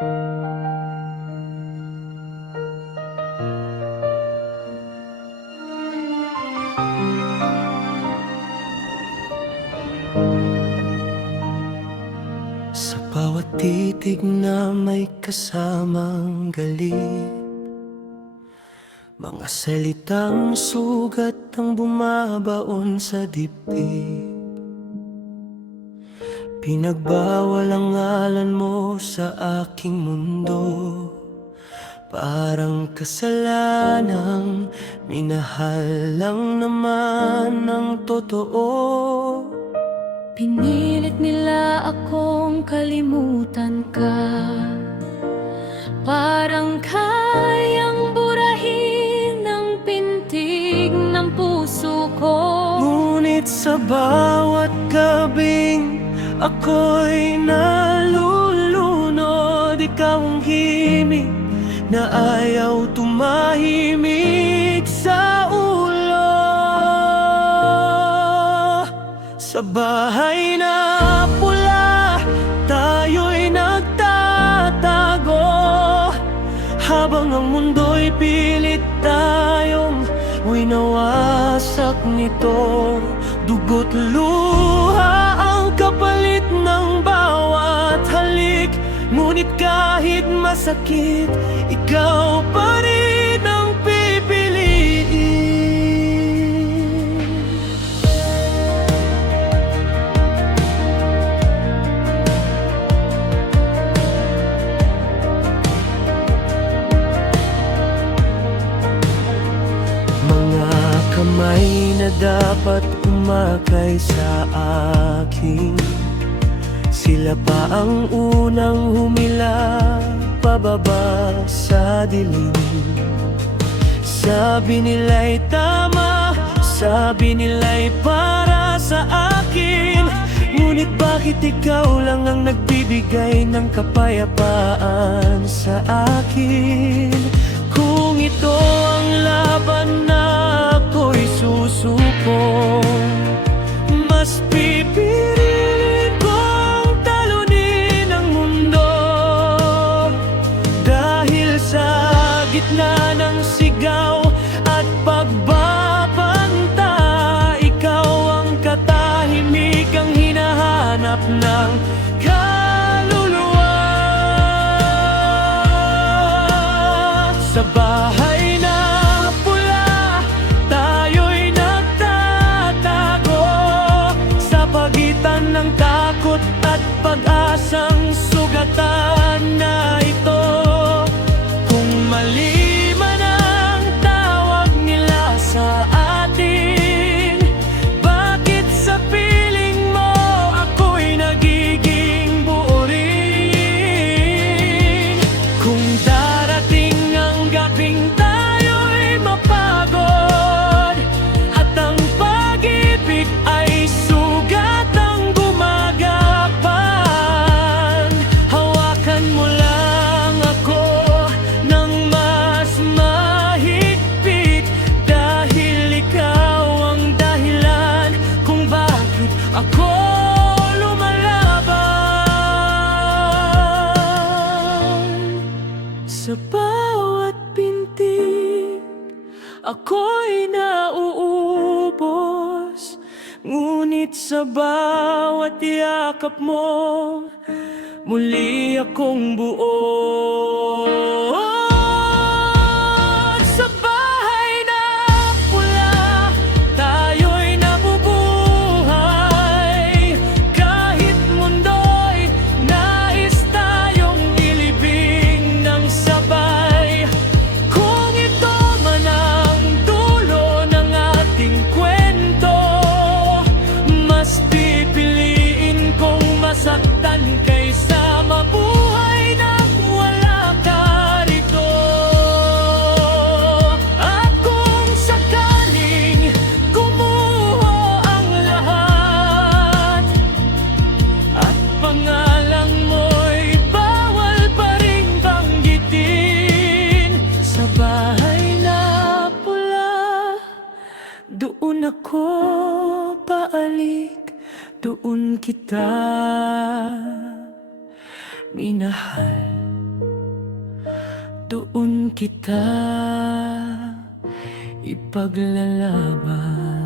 Sa bawat titig na may kasamang galit, mga salitang sugat ang bumabaon sa dibdib. Pinagbawal ang ngalan mo sa aking mundo, parang kasalanang minahal lang naman ng totoo. Pinilit nila akong kalimutan ka, parang kayang burahin ang pintig ng puso ko. Ngunit sa bawat gabing ako'y nalulunod, ikaw ang himig na ayaw tumahimik sa ulo. Sa bahay na pula, tayo'y nagtatago, habang ang mundo'y pilit tayong winawasak nito. Dugo't luha ang kapalit ng bawat halik, ngunit kahit masakit, ikaw pa rin ang pipiliin. Mga kamay na dapat umakay sa akin, sila pa ang unang humila pababa sa dilim. Sabi nila'y tama, sabi nila'y para sa akin, ngunit bakit ikaw lang ang nagbibigay ng kapayapaan sa akin? Kung ito ang laban na ako'y susuko, mas pipiliin kong talunin ang mundo. Dahil sa gitna ng sigaw at pagbabanta, ikaw ang katahimikang hinahanap ng kaluluwa. Sa bahay na pula, tayo'y nagtatago, sa pagitan ng takot at pag-asang sugatan na ito. Kung mali man ang tawag nila sa atin, bakit sa piling mo ako'y nagiging buo rin? Kung darating ang gabing tayo'y mapagod, at ang pag-ibig ay sugatang gumagapan, hawakan mo lang ako ng mas mahigpit, dahil ikaw ang dahilan kung bakit ako lumalaban. Sa bawat pintig, ako'y nauubos, ngunit sa bawat yakap mo, muli akong buo. Sa bahay na pula, tayo'y nabubuhay, kahit mundo'y nais tayong ilibing ng sabay. Kung ito man ang dulo ng ating kwento, mas pipiliin kong masaktan kaysa mabuhay nang wala ka rito. At kung sakaling gumuho ang lahat, at pangalan mo'y bawal pa ring banggitin, sa bahay na pula, doon ako paalik, doon kita minahal. doon kita ipaglalaban.